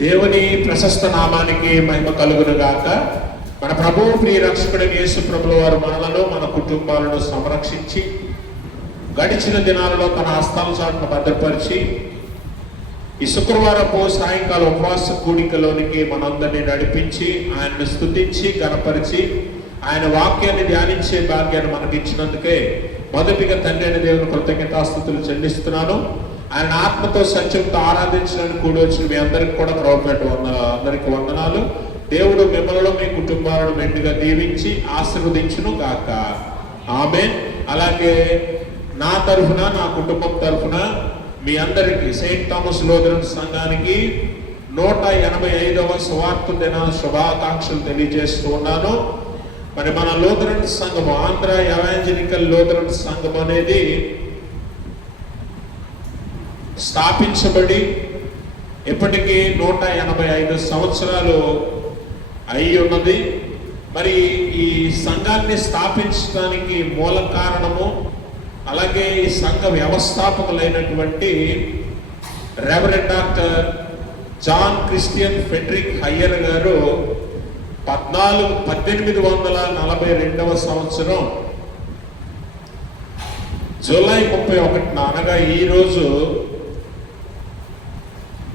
దేవుని ప్రశస్త నామానికి మహిమ కలుగును గాక. మన ప్రభువు ప్రియ రక్షకుడైన యేసు ప్రభుల వారు మనలను మన కుటుంబాలను సంరక్షించి గడిచిన దినాలలో తన హస్తాల చాటును భద్రపరిచి ఈ శుక్రవారపు సాయంకాల ఉపవాస కూడికలోనికి మనందరినీ నడిపించి ఆయనను స్తుతించి గణపరిచి ఆయన వాక్యాన్ని ధ్యానించే భాగ్యాన్ని మనకిచ్చినందుకే మొదటిగా తండ్రి అయిన దేవుని కృతజ్ఞతాస్తుతులు చెల్లిస్తున్నాను. ఆయన ఆత్మతో సత్యంతో ఆరాధించడానికి కూడి వచ్చిన మీ అందరికి కూడా ప్రభుపేట అందరికి వందనాలు. దేవుడు మిమ్మల్ని మీ కుటుంబాలను మెండుగా దీవించి ఆశీర్వదించును గాక. ఆమేన్. అలాగే నా తరఫున, నా కుటుంబం తరఫున మీ అందరికీ సెయింట్ థామస్ లూథరన్ సంఘానికి 185వ సువార్త దిన శుభాకాంక్షలు తెలియజేస్తూ ఉన్నాను. మరి మన లూథరన్ సంఘం, ఆంధ్ర ఎవాంజలికల్ లూథరన్ సంఘం అనేది స్థాపించబడి ఇప్పటికీ 185 సంవత్సరాలు అయి ఉన్నది. మరి ఈ సంఘాన్ని స్థాపించడానికి మూల కారణము, అలాగే ఈ సంఘ వ్యవస్థాపకులైనటువంటి reverend doctor John Christian Frederick Heyer గారు 1842వ సంవత్సరం జూలై 31న అనగా ఈరోజు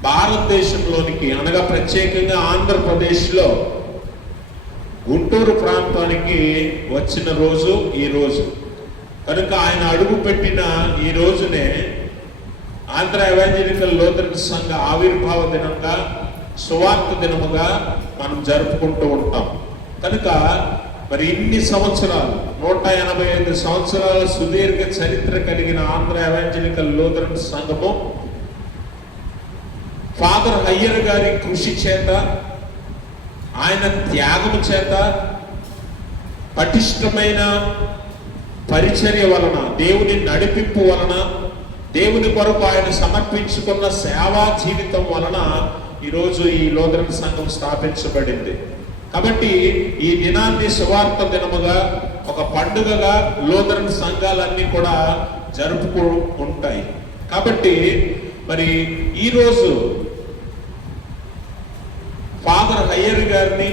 భారతదేశంలోనికి, అనగా ప్రత్యేకంగా ఆంధ్రప్రదేశ్లో గుంటూరు ప్రాంతానికి వచ్చిన రోజు ఈ రోజు. కనుక ఆయన అడుగు పెట్టిన ఈ రోజునే ఆంధ్ర ఎవాంజలికల్ లూథరన్ సంఘ ఆవిర్భావ దినంగా, సువార్త దినముగా మనం జరుపుకుంటూ ఉంటాం. కనుక మరి ఇన్ని సంవత్సరాలు, 185 సంవత్సరాల సుదీర్ఘ చరిత్ర కలిగిన ఆంధ్ర ఎవాంజలికల్ లూథరన్ సంఘము ఫాదర్ హయ్యర్ గారి కృషి చేత, ఆయన త్యాగము చేత, పటిష్టమైన పరిచర్య వలన, దేవుని నడిపింపు వలన, దేవుని కొరకు ఆయన సమర్పించుకున్న సేవా జీవితం వలన ఈరోజు ఈ లూథరన్ సంఘం స్థాపించబడింది. కాబట్టి ఈ దినాన్ని సువార్త దినముగా, ఒక పండుగగా లూథరన్ సంఘాలన్నీ కూడా జరుపుకుంటాయి. కాబట్టి మరి ఈరోజు ఫాదర్ హయ్యర్ గారిని,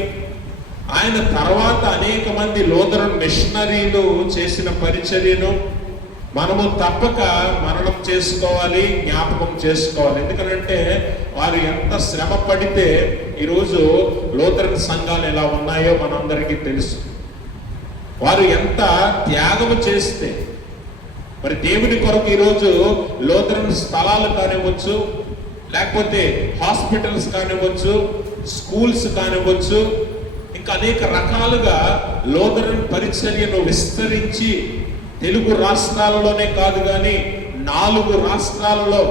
ఆయన తర్వాత అనేక మంది లూథరన్ మిషనరీలు చేసిన పరిచర్యను మనము తప్పక మననం చేసుకోవాలి, జ్ఞాపకం చేసుకోవాలి. ఎందుకంటే వారు ఎంత శ్రమ పడితే ఈరోజు లూథరన్ సంఘాలు ఎలా ఉన్నాయో మనందరికీ తెలుసు. వారు ఎంత త్యాగము చేస్తే మరి దేవుని కొరకు ఈరోజు లూథరన్ స్థలాలు కానివ్వచ్చు, లేకపోతే హాస్పిటల్స్ కానివ్వచ్చు, స్కూల్స్ కానివ్వచ్చు, ఇంకా అనేక రకాలుగా లూథరన్ పరిచర్యను విస్తరించి తెలుగు రాష్ట్రాలలోనే కాదు కానీ 4 రాష్ట్రాలలో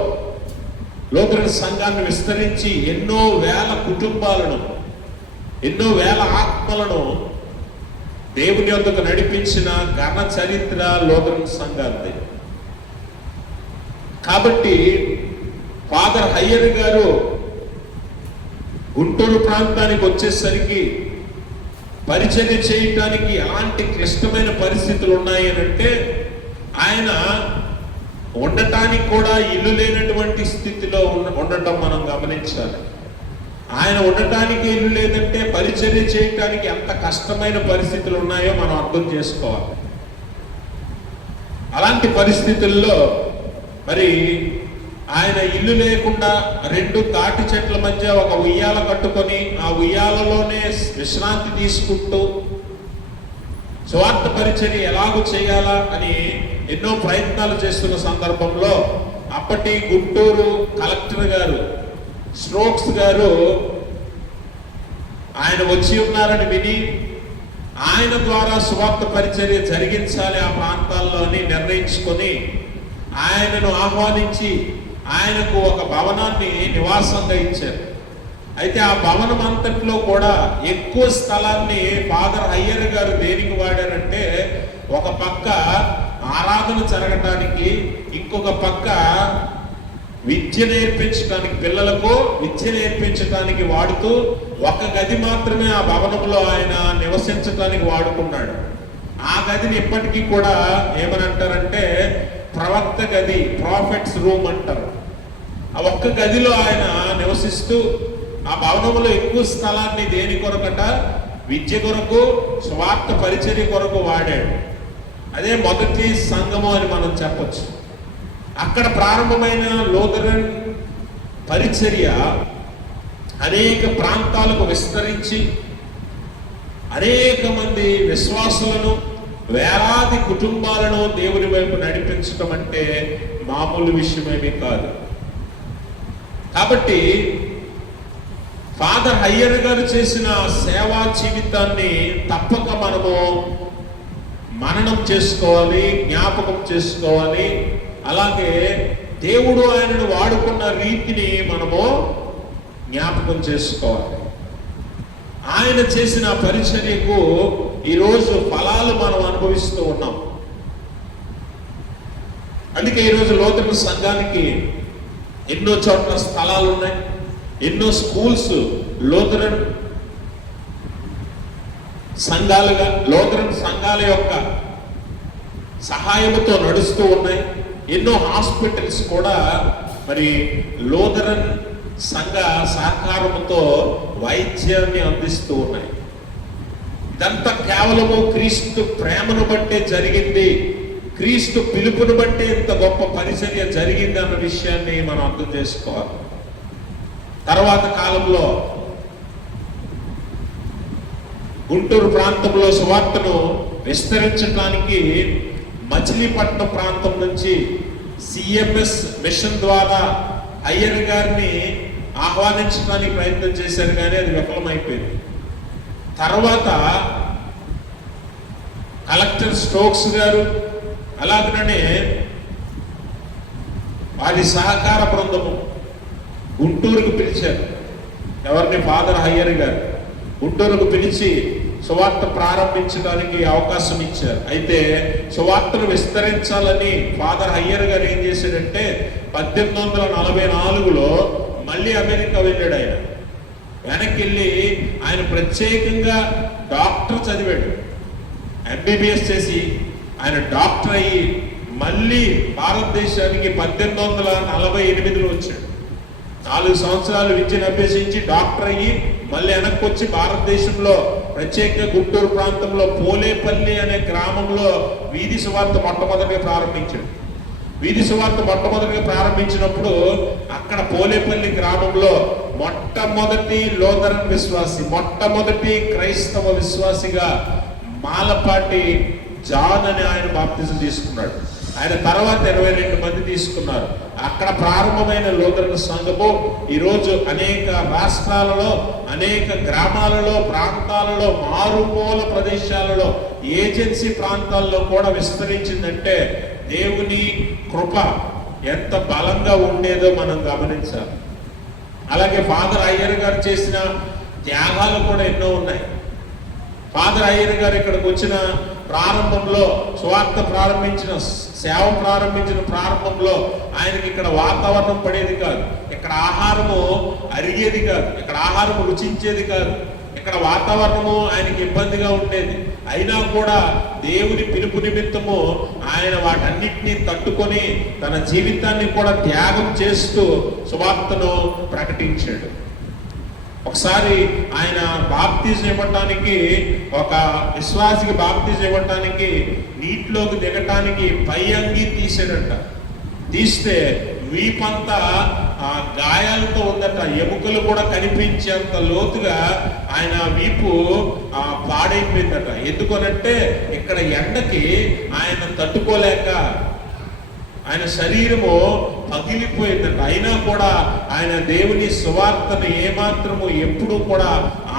లూథరన్ సంఘాన్ని విస్తరించి ఎన్నో వేల కుటుంబాలను, ఎన్నో వేల ఆత్మలను దేవుని వద్దకు నడిపించిన ఘన చరిత్ర లూథరన్ సంఘాన్ని. కాబట్టి ఫాదర్ హయ్యర్ గారు గుంటూరు ప్రాంతానికి వచ్చేసరికి పరిచర్య చేయటానికి ఎలాంటి క్లిష్టమైన పరిస్థితులు ఉన్నాయి అని అంటే, ఆయన ఉండటానికి కూడా ఇల్లు లేనటువంటి స్థితిలో ఉండటం మనం గమనించాలి. ఆయన ఉండటానికి ఇల్లు లేదంటే పరిచర్య చేయటానికి ఎంత కష్టమైన పరిస్థితులు ఉన్నాయో మనం అర్థం చేసుకోవాలి. అలాంటి పరిస్థితుల్లో మరి ఆయన ఇల్లు లేకుండా 2 తాటి చెట్ల మధ్య ఒక ఉయ్యాల కట్టుకొని ఆ ఉయ్యాలలోనే విశ్రాంతి తీసుకుంటూ స్వార్థ పరిచర్య ఎలాగూ చేయాలా అని ఎన్నో ప్రయత్నాలు చేస్తున్న సందర్భంలో అప్పటి గుంటూరు కలెక్టర్ గారు స్ట్రోక్స్ గారు ఆయన వచ్చి ఉన్నారని విని ఆయన ద్వారా స్వార్థ పరిచర్య జరిగించాలి ఆ ప్రాంతాల్లో అని నిర్ణయించుకొని ఆయనను ఆహ్వానించి ఆయనకు ఒక భవనాన్ని నివాసంగా ఇచ్చారు. అయితే ఆ భవనం అంతట్లో కూడా ఎక్కువ స్థలాన్ని ఫాదర్ హయ్యర్ గారు దేనికి వాడారంటే, ఒక పక్క ఆరాధన జరగటానికి, ఇంకొక పక్క విద్య నేర్పించడానికి, పిల్లలకు విద్య నేర్పించడానికి వాడుతూ, ఒక గది మాత్రమే ఆ భవనంలో ఆయన నివసించడానికి వాడుకున్నాడు. ఆ గదిని ఇప్పటికీ కూడా ఏమని అంటారంటే ప్రవక్త గది, ప్రాఫిట్స్ రూమ్ అంటారు. ఆ ఒక్క గదిలో ఆయన నివసిస్తూ ఆ భవనంలో ఎక్కువ స్థలాన్ని దేని కొరకట? విద్య కొరకు, స్వార్థ పరిచర్య కొరకు వాడాడు. అదే మొదటి సంఘము అని మనం చెప్పొచ్చు. అక్కడ ప్రారంభమైన లూథరన్ పరిచర్య అనేక ప్రాంతాలకు విస్తరించి అనేక మంది విశ్వాసులను, వేలాది కుటుంబాలను దేవుని వైపు నడిపించడం అంటే మామూలు విషయమేమీ కాదు. కాబట్టి ఫాదర్ హయ్యర్ గారు చేసిన సేవా జీవితాన్ని తప్పక మనము మననం చేసుకోవాలి, జ్ఞాపకం చేసుకోవాలి. అలాగే దేవుడు ఆయనను వాడుకున్న రీతిని మనము జ్ఞాపకం చేసుకోవాలి. ఆయన చేసిన పరిచర్యకు ఈరోజు ఫలాలు మనం అనుభవిస్తూ ఉన్నాం. అందుకే ఈరోజు లూథరన్ సంఘానికి ఎన్నో చోట్ల స్థలాలు ఉన్నాయి, ఎన్నో స్కూల్స్ లూథరన్ సంఘాల యొక్క సహాయంతో నడుస్తూ ఉన్నాయి. ఎన్నో హాస్పిటల్స్ కూడా మరి లూథరన్ సంఘ సహకారంతో వైద్యాన్ని అందిస్తూ ఉన్నాయి. ఇదంతా కేవలము క్రీస్తు ప్రేమను బట్టే జరిగింది, క్రీస్తు పిలుపును బట్టే ఇంత గొప్ప పరిచర్య జరిగింది అన్న విషయాన్ని మనం అర్థం చేసుకోవాలి. తర్వాత కాలంలో గుంటూరు ప్రాంతంలో సువార్తను విస్తరించడానికి మచిలీపట్నం ప్రాంతం నుంచి సిఎంఎస్ మిషన్ ద్వారా అయ్యర్ గారిని ఆహ్వానించడానికి ప్రయత్నం చేశారు, కానీ అది విఫలమైపోయింది. తర్వాత కలెక్టర్ స్టోక్స్ గారు, అలాగనే వారి సహకార బృందము గుంటూరుకు పిలిచారు. ఎవరిని? ఫాదర్ హయ్యర్ గారు గుంటూరుకు పిలిచి సువార్త ప్రారంభించడానికి అవకాశం ఇచ్చారు. అయితే సువార్తను విస్తరించాలని ఫాదర్ హయ్యర్ గారు ఏం చేశాడంటే 1844లో మళ్ళీ అమెరికా వెళ్ళాడు. ఆయన వెనక్కి వెళ్ళి ఆయన ప్రత్యేకంగా డాక్టర్ చదివాడు. ఎంబీబీఎస్ చేసి ఆయన డాక్టర్ అయ్యి మళ్ళీ భారతదేశానికి 1848లో వచ్చాడు. 4 సంవత్సరాలు విద్యను అభ్యసించి డాక్టర్ అయ్యి మళ్ళీ వెనక్కి వచ్చి భారతదేశంలో ప్రత్యేకంగా గుంటూరు ప్రాంతంలో పోలేపల్లి అనే గ్రామంలో వీధి సువార్త మొట్టమొదటిగా ప్రారంభించాడు. వీధి సువార్త మొట్టమొదటిగా ప్రారంభించినప్పుడు అక్కడ పోలేపల్లి గ్రామంలో మొట్టమొదటి లూథరన్ విశ్వాసి, మొట్టమొదటి క్రైస్తవ విశ్వాసిగా మాలపాటి జాన్ అని ఆయన బాప్తిజం తీసుకున్నాడు. ఆయన తర్వాత 22 మంది తీసుకున్నారు. అక్కడ ప్రారంభమైన లూథరన్ సంఘము ఈరోజు అనేక రాష్ట్రాలలో, అనేక గ్రామాలలో, ప్రాంతాలలో, మారుమూల ప్రదేశాలలో, ఏజెన్సీ ప్రాంతాల్లో కూడా విస్తరించిందంటే దేవుని కృప ఎంత బలంగా ఉండేదో మనం గమనించాలి. అలాగే ఫాదర్ అయ్యర్ గారు చేసిన త్యాగాలు కూడా ఎన్నో ఉన్నాయి. ఫాదర్ అయ్యర్ గారు ఇక్కడికి వచ్చిన ప్రారంభంలో, సువార్త ప్రారంభించిన, సేవ ప్రారంభించిన ప్రారంభంలో ఆయనకి ఇక్కడ వాతావరణం పడేది కాదు, ఇక్కడ ఆహారము అరిగేది కాదు, ఇక్కడ ఆహారము రుచించేది కాదు, ఇక్కడ వాతావరణము ఆయనకి ఇబ్బందిగా ఉండేది. అయినా కూడా దేవుని పిలుపు నిమిత్తము ఆయన వాటన్నిటినీ తట్టుకొని తన జీవితాన్ని కూడా త్యాగం చేస్తూ సువార్తను ప్రకటించాడు. ఒకసారి ఆయన బాప్తిజం ఇవ్వటానికి, ఒక విశ్వాసికి బాప్తిజం ఇవ్వటానికి నీటిలోకి దిగటానికి పై అంగి తీసాడంట. తీస్తే వీపంతా గాయాలతో ఉందట, ఎముకలు కూడా కనిపించేంత లోతుగా ఆయన వీపు పాడైపోయిందట. ఎందుకనంటే ఇక్కడ ఎండకి ఆయన తట్టుకోలేక ఆయన శరీరము పగిలిపోయిందట. అయినా కూడా ఆయన దేవుని సువార్తను ఏమాత్రము ఎప్పుడూ కూడా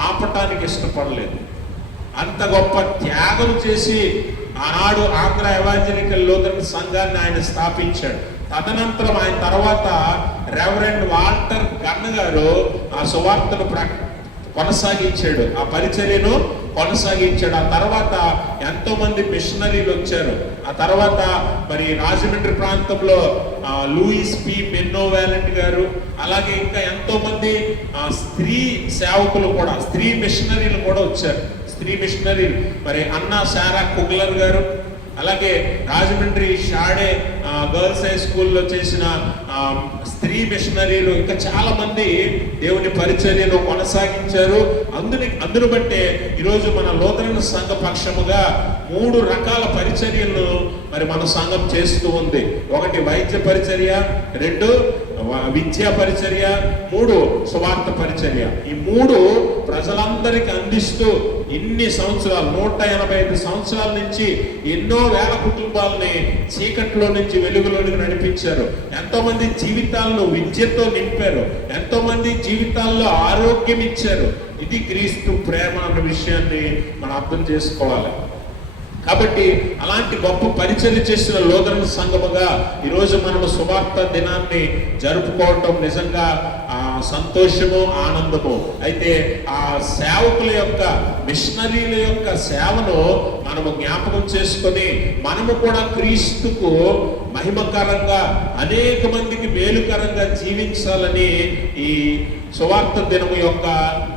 ఆపటానికి ఇష్టపడలేదు. అంత గొప్ప త్యాగం చేసి ఆనాడు ఆంధ్ర ఎవాంజలికల్ లూథరన్ సంఘాన్ని ఆయన స్థాపించాడు. తదనంతరం ఆయన తర్వాత రెవరెండ్ వాల్టర్ గన్ గారు ఆ సువార్తను కొనసాగించాడు, ఆ పరిచర్యను కొనసాగించాడు. ఆ తర్వాత ఎంతో మంది మిషనరీలు వచ్చారు. ఆ తర్వాత మరి రాజమండ్రి ప్రాంతంలో లూయిస్ పి మెన్నోవాలెంట్ గారు, అలాగే ఇంకా ఎంతో మంది స్త్రీ సేవకులు కూడా, స్త్రీ మిషనరీలు కూడా వచ్చారు. స్త్రీ మిషనరీలు మరి అన్నా సారా కుగ్లర్ గారు, అలాగే రాజమండ్రి షాడే గర్ల్స్ హై స్కూల్లో చేసిన స్త్రీ స్త్రీ మిషనరీలు, ఇంకా చాలా మంది దేవుని పరిచర్యను కొనసాగించారు. అందును బట్టే ఈరోజు మన లూథరన్ సంఘ పక్షముగా 3 రకాల పరిచర్యలను మరి మన సంఘం చేస్తూ ఉంది. 1 వైద్య పరిచర్య, 2 విద్యా పరిచర్య, 3 సువార్త పరిచర్య. ఈ 3 ప్రజలందరికీ అందిస్తూ ఇన్ని సంవత్సరాలు 185 సంవత్సరాల నుంచి ఎన్నో వేల కుటుంబాలని చీకట్లో నుంచి వెలుగులోనికి నడిపించారు. ఎంతో మంది జీవితాలను విద్యతో నింపారు. ఎంతో మంది జీవితాల్లో ఆరోగ్యం ఇచ్చారు. ఇది క్రీస్తు ప్రేమ అన్న విషయాన్ని మనం అర్థం చేసుకోవాలి. కాబట్టి అలాంటి గొప్ప పరిచర్య చేసిన లూథరన్ సంఘముగా ఈరోజు మనము సువార్త దినాన్ని జరుపుకోవటం నిజంగా సంతోషము, ఆనందము. అయితే ఆ సేవకుల యొక్క, మిషనరీల యొక్క సేవను మనము జ్ఞాపకం చేసుకొని మనము కూడా క్రీస్తుకు మహిమకరంగా, అనేక మందికి మేలుకరంగా జీవించాలని ఈ సువార్త దినము యొక్క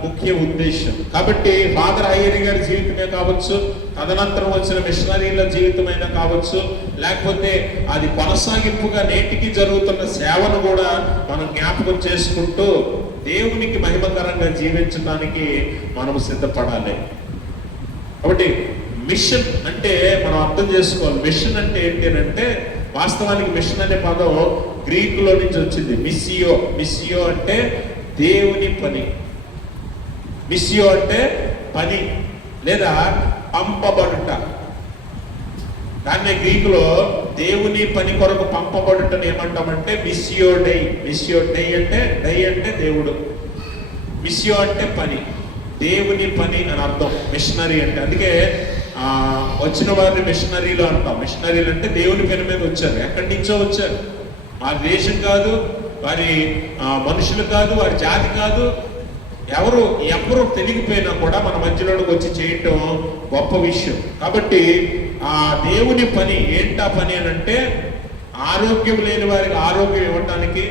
ముఖ్య ఉద్దేశం. కాబట్టి ఫాదర్ అయ్యర్ గారి జీవితమే కావచ్చు, తదనంతరం వచ్చిన మిషనరీల జీవితమైనా కావచ్చు, లేకపోతే అది కొనసాగింపుగా నేటికి జరుగుతున్న సేవను కూడా మనం జ్ఞాపకం చేసుకుంటూ దేవునికి మహిమకరంగా జీవించడానికి మనం సిద్ధపడాలి. కాబట్టి మిషన్ అంటే మనం అర్థం చేసుకోవాలి. మిషన్ అంటే ఏంటి అంటే, వాస్తవానికి మిషన్ అనే పదం గ్రీకులో నుంచి వచ్చింది. మిస్సియో. మిస్సియో అంటే దేవుని పని. మిస్సియో అంటే పని లేదా పంపబడుట. దాన్నే గ్రీకులో దేవుని పని కొరకు పంపబడుటని ఏమంటామంటే మిస్సియో డై. మిస్సియో డై అంటే దేవుడు, మిస్సియో అంటే పని, దేవుని పని అని అర్థం మిషనరీ అంటే. అందుకే వచ్చిన వారిని మిషనరీలు అంటాం. మిషనరీలు అంటే దేవుని పని మీద వచ్చారు, ఎక్కడి నుంచో వచ్చారు. వారి దేశం కాదు, వారి మనుషులు కాదు, వారి జాతి కాదు, ఎవరు తెలియకపోయినా కూడా మన మధ్యలోకి వచ్చి చేయటం గొప్ప విషయం. కాబట్టి ఆ దేవుని పని ఏంటా పని అని అంటే, ఆరోగ్యం లేని వారికి ఆరోగ్యం ఇవ్వటానికి,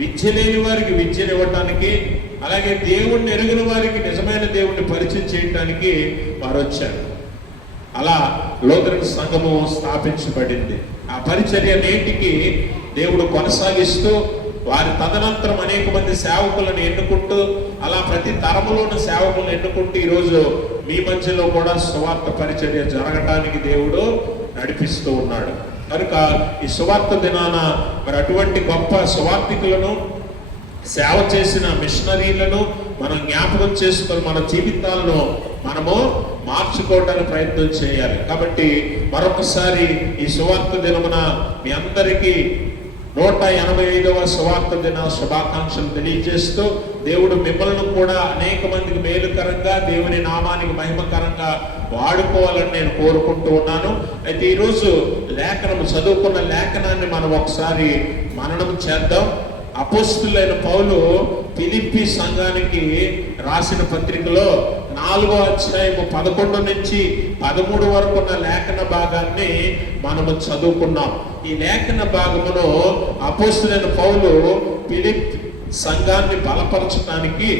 విద్య లేని వారికి విద్యను ఇవ్వటానికి, అలాగే దేవుణ్ణి ఎరిగిన వారికి నిజమైన దేవుణ్ణి పరిచయం చేయటానికి వారు వచ్చారు. అలా లూథరన్ సంఘము స్థాపించబడింది. ఆ పరిచర్య నేటికి దేవుడు కొనసాగిస్తూ వారి తదనంతరం అనేక మంది సేవకులను ఎన్నుకుంటూ, అలా ప్రతి తరములోని సేవకులను ఎన్నుకుంటూ ఈరోజు మీ మధ్యలో కూడా సువార్త పరిచర్య జరగటానికి దేవుడు నడిపిస్తూ ఉన్నాడు. కనుక ఈ సువార్త దినాన మరి అటువంటి గొప్ప సువార్థికులను, సేవ చేసిన మిషనరీలను మనం జ్ఞాపకం చేసుకొని మన జీవితాలను మనము మార్చుకోవడానికి ప్రయత్నం చేయాలి. కాబట్టి మరొకసారి ఈ సువార్త దినమున మీ అందరికీ 185వ సువార్త దిన శుభాకాంక్షలు తెలియజేస్తూ, దేవుడు మిమ్మల్ని కూడా అనేక మందికి మేలుకరంగా, దేవుని నామానికి మహిమకరంగా వాడుకోవాలని నేను కోరుకుంటూ ఉన్నాను. అయితే ఈరోజు చదువుకున్న లేఖనాన్ని మనం ఒకసారి మననం చేద్దాం. అపోస్తులైన పౌలు ఫిలిప్పీ సంఘానికి రాసిన పత్రికలో 4వ అధ్యాయము 11 నుంచి 13 వరకు ఉన్న లేఖన భాగాన్ని మనము చదువుకున్నాం. ఈ లేఖన భాగమును అపోస్తులైన పౌలు ఫిలిప్పీ సంఘాన్ని బలపరచడానికి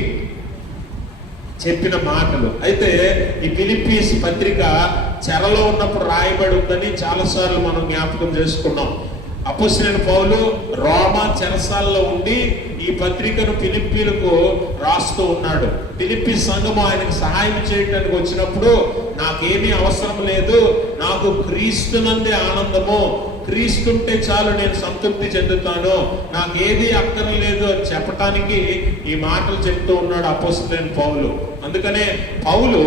చెప్పిన మాటలు. అయితే ఈ ఫిలిప్పీస్ పత్రిక చెరలో ఉన్నప్పుడు రాయబడి ఉందని చాలాసార్లు మనం జ్ఞాపకం చేసుకున్నాం. అపోస్తలుడైన పౌలు రోమా చెరసాలలో ఉండి ఈ పత్రికను ఫిలిప్పీలకు రాస్తూ ఉన్నాడు. ఫిలిప్పీ సంఘము ఆయనకు సహాయం చేయడానికి వచ్చినప్పుడు, నాకేమీ అవసరం లేదు, నాకు క్రీస్తునందే ఆనందము, క్రీస్తుంటే చాలు నేను సంతృప్తి చెందుతాను, నాకేది అక్కర్లేదు అని చెప్పటానికి ఈ మాటలు చెప్తూ ఉన్నాడు అపోస్తలుడైన పౌలు. అందుకనే పౌలు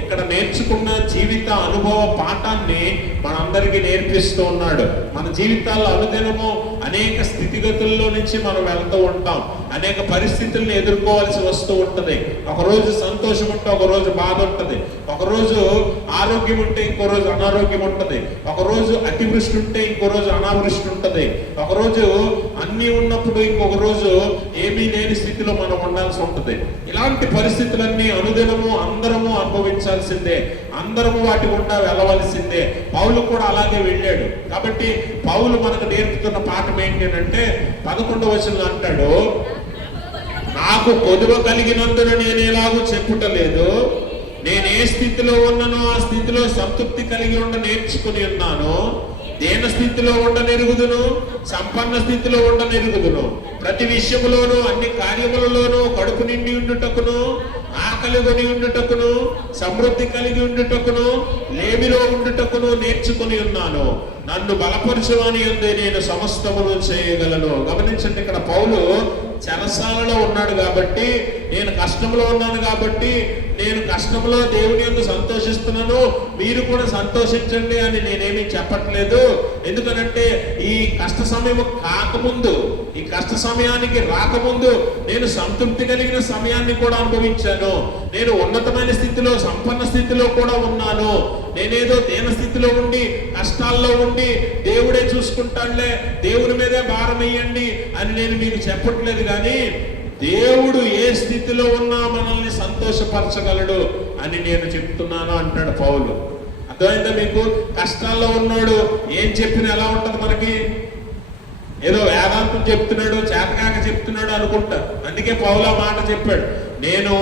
ఇక్కడ నేర్చుకున్న జీవిత అనుభవ పాఠాన్ని మనందరికీ నేర్పిస్తూ ఉన్నాడు. మన జీవితాల్లో అనుదినము అనేక స్థితిగతుల్లో నుంచి మనం వెళ్తూ ఉంటాం, అనేక పరిస్థితులను ఎదుర్కోవాల్సి వస్తూ ఉంటుంది. ఒకరోజు సంతోషం ఉంటే ఒకరోజు బాధ ఉంటుంది, ఒకరోజు ఆరోగ్యం ఉంటే ఇంకో రోజు అనారోగ్యం ఉంటుంది, ఒకరోజు అతివృష్టి ఉంటే ఇంకో రోజు అనావృష్టి ఉంటుంది, ఒకరోజు అన్నీ ఉన్నప్పుడు ఇంకొక రోజు ఏమీ లేని స్థితిలో మనం ఉండాల్సి ఉంటుంది. ఇలాంటి పరిస్థితులన్నీ అనుదినము అందరము అనుభవించాల్సిందే, అందరము వాటి గుండా వెళ్ళవలసిందే. పౌలు కూడా అలాగే వెళ్ళాడు. కాబట్టి పౌలు మనకు నేర్పుతున్న పాఠం ఏంటి అంటే 11వ వచనంలో అంటాడు, నాకు కొదువ కలిగినందున నేను ఎలాగూ చెప్పుటలేదు, నేను ఏ స్థితిలో ఉన్నానో ఆ స్థితిలో సంతృప్తి కలిగి ఉండ నేర్చుకుని ఉన్నాను, దేన స్థితిలో ఉండనెరుగుదును, సంపన్న స్థితిలో ఉండనెరుగుదును. ప్రతి విషయములోను, అన్ని కార్యములలోనూ కడుపు నిండి ఉండుటకును, ఆకలి కొని ఉండుటకును, సమృద్ధి కలిగి ఉండుటకును, లేమిలో ఉండుటకును నేర్చుకుని ఉన్నాను. నన్ను బలపరచువాని యందు నేను సమస్తమును చేయగలను. గమనించండి, ఇక్కడ పౌలు చెరసాలలో ఉన్నాడు కాబట్టి, నేను కష్టంలో ఉన్నాను కాబట్టి, నేను కష్టంలో దేవుని యందు సంతోషిస్తున్నాను, మీరు కూడా సంతోషించండి అని నేనేమీ చెప్పట్లేదు. ఎందుకనంటే ఈ కష్ట సమయం కాకముందు, ఈ కష్ట సమయానికి రాకముందు నేను సంతృప్తి కలిగిన సమయాన్ని కూడా అనుభవించాను. నేను ఉన్నతమైన స్థితిలో, సంపన్న స్థితిలో కూడా ఉన్నాను. నేనేదో దీన స్థితిలో ఉండి, కష్టాల్లో ఉండి దేవుడే చూసుకుంటాడులే, దేవుని మీదే భారం వేయండి అని నేను మీకు చెప్పట్లేదు. కానీ దేవుడు ఏ స్థితిలో ఉన్నా మనల్ని సంతోషపరచగలడు అని నేను చెప్తున్నాను అంటాడు పౌలు. అర్థమైందా మీకు? కష్టాల్లో ఉన్నాడు ఏం చెప్పినా ఎలా ఉంటది మనకి? ఏదో వేదాంతం చెప్తున్నాడు, చేతకాక చెప్తున్నాడు అనుకుంటా. అందుకే పౌలు ఆ మాట చెప్పాడు, నేను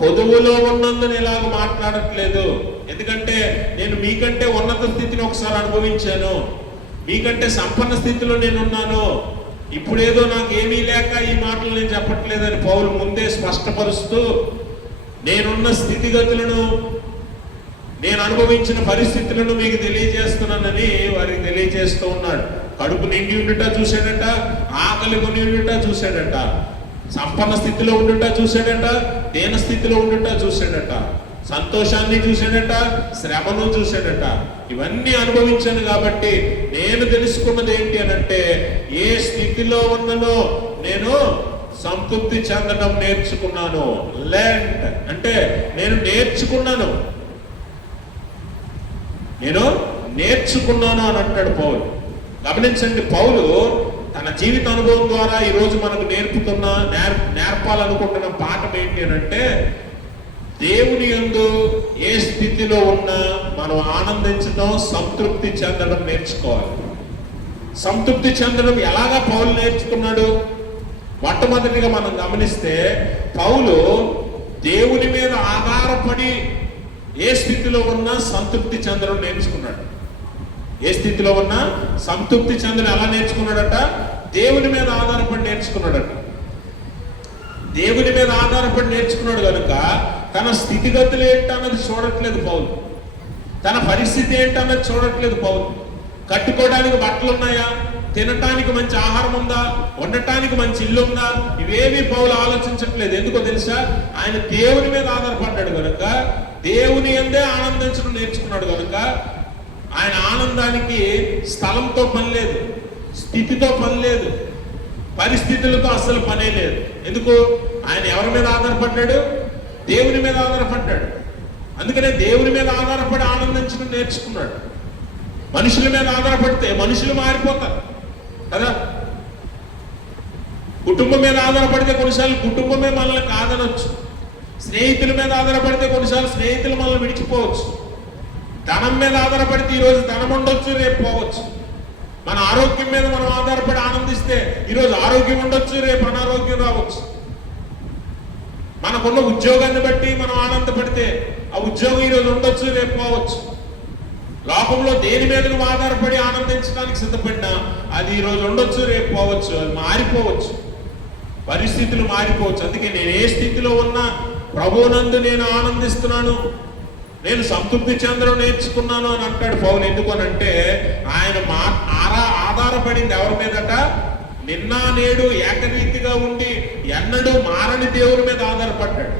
పొదువులో ఉన్నందున ఇలాగ మాట్లాడట్లేదు. ఎందుకంటే నేను మీకంటే ఉన్నత స్థితిని ఒకసారి అనుభవించాను, మీకంటే సంపన్న స్థితిలో నేనున్నాను. ఇప్పుడేదో నాకు ఏమీ లేక ఈ మాటలు నేను చెప్పట్లేదని పౌలు ముందే స్పష్టపరుస్తూ, నేనున్న స్థితిగతులను, నేను అనుభవించిన పరిస్థితులను మీకు తెలియజేస్తున్నానని వారికి తెలియజేస్తూ ఉన్నాడు. కడుపు నిండి ఉండుట చూశాడట, ఆకలి కొని ఉండుట చూశాడట, సంపన్న స్థితిలో ఉండుట చూశాడట, దీన స్థితిలో ఉండుట చూశాడట, సంతోషాన్ని చూశాడట, శ్రమను చూశాడట. ఇవన్నీ అనుభవించాను కాబట్టి నేను తెలుసుకున్నది ఏంటి అనంటే, ఏ స్థితిలో ఉన్ననో నేను సంతృప్తి చెందడం నేర్చుకున్నాను. లెర్న్డ్ అంటే నేను నేర్చుకున్నాను అని అంటాడు పౌలు. గమనించండి, పౌలు తన జీవిత అనుభవం ద్వారా ఈరోజు మనకు నేర్పాలనుకుంటున్న పాఠం ఏంటి అనంటే, దేవుని యందు ఏ స్థితిలో ఉన్నా మనం ఆనందించడం, సంతృప్తి చెందడం నేర్చుకోవాలి. సంతృప్తి చెందడం ఎలాగా పౌలు నేర్చుకున్నాడు? మొట్టమొదటిగా మనం గమనిస్తే, పౌలు దేవుని మీద ఆధారపడి ఏ స్థితిలో ఉన్నా సంతృప్తి చెందడం నేర్చుకున్నాడు. ఏ స్థితిలో ఉన్నా సంతృప్తి చెందడం ఎలా నేర్చుకున్నాడట? దేవుని మీద ఆధారపడి నేర్చుకున్నాడట. దేవుని మీద ఆధారపడి నేర్చుకున్నాడు కనుక తన స్థితిగతులు ఏంటన్నది చూడట్లేదు పౌలు, తన పరిస్థితి ఏంటన్నది చూడట్లేదు పౌలు. కట్టుకోవడానికి బట్టలు ఉన్నాయా, తినటానికి మంచి ఆహారం ఉందా, ఉండటానికి మంచి ఇల్లు ఉందా, ఇవేమీ పౌలు ఆలోచించట్లేదు. ఎందుకో తెలుసా? ఆయన దేవుని మీద ఆధారపడ్డాడు కనుక, దేవుని యందే ఆనందించడం నేర్చుకున్నాడు కనుక ఆయన ఆనందానికి స్థలంతో పని లేదు, స్థితితో పని లేదు, పరిస్థితులతో అస్సలు పనే లేదు. ఎందుకు? ఆయన ఎవరి మీద ఆధారపడ్డాడు? దేవుని మీద ఆధారపడ్డాడు. అందుకనే దేవుని మీద ఆధారపడి ఆనందించడం నేర్చుకున్నాడు. మనుషుల మీద ఆధారపడితే మనుషులు మారిపోతారు కదా. కుటుంబం మీద ఆధారపడితే కొన్నిసార్లు కుటుంబమే మనల్ని కాదనొచ్చు. స్నేహితుల మీద ఆధారపడితే కొన్నిసార్లు స్నేహితులు మనల్ని విడిచిపోవచ్చు. ధనం మీద ఆధారపడితే ఈరోజు ధనం ఉండొచ్చు, రేపు పోవచ్చు. మన ఆరోగ్యం మీద మనం ఆధారపడి ఆనందిస్తే ఈరోజు ఆరోగ్యం ఉండొచ్చు, రేపు అనారోగ్యం రావచ్చు. మనకున్న ఉద్యోగాన్ని బట్టి మనం ఆనందపడితే ఆ ఉద్యోగం ఈరోజు ఉండొచ్చు, రేపు పోవచ్చు. లోకంలో దేని మీద నువ్వు ఆధారపడి ఆనందించడానికి సిద్ధపడినా అది ఈరోజు ఉండొచ్చు, రేపు పోవచ్చు. అది మారిపోవచ్చు, పరిస్థితులు మారిపోవచ్చు. అందుకే నేను ఏ స్థితిలో ఉన్నా ప్రభువునందు నేను ఆనందిస్తున్నాను, నేను సంతృప్తి చెందడం నేర్చుకున్నాను అని అంటాడు పౌలు. ఎందుకు అనంటే ఆయన ఆధారపడింది ఎవరి మీదట? నిన్న నేడు ఏకరీతిగా ఉండి ఎన్నడూ మారని దేవుని మీద ఆధారపడ్డాడు.